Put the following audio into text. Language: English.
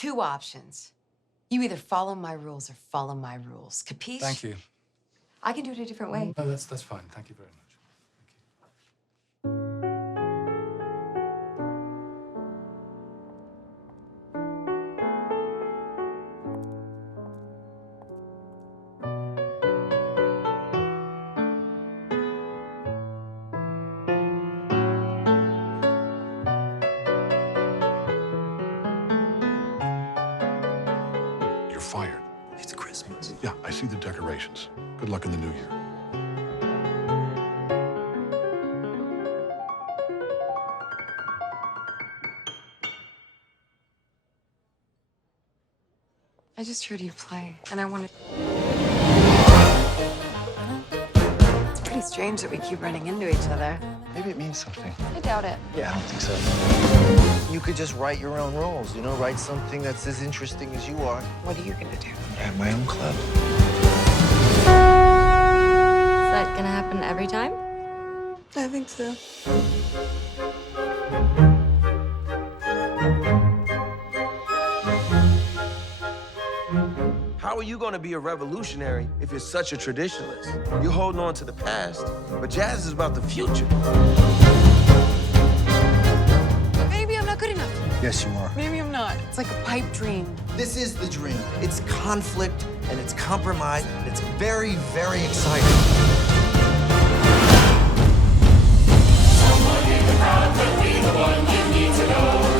two options. You either follow my rules or follow my rules. Capiche? Thank you. I can do it a different way. No, that's fine. Thank you very much. You're fired. It's Christmas. Yeah, I see the decorations. Good luck in the new year. I just heard you play, and I wanted... It's pretty strange that we keep running into each other. Maybe it means something. I doubt it. Yeah, I don't think so. You could just write your own rules, you know, write something that's as interesting as you are. What are you gonna do? I have my own club. Is that gonna happen every time? I think so. How are you going to be a revolutionary if you're such a traditionalist? You're holding on to the past, but jazz is about the future. Maybe I'm not good enough. Yes, you are. Maybe I'm not. It's like a pipe dream. This is the dream. It's conflict, and it's compromise, and it's very, very exciting. Someone in the crowd could be the one you need to know.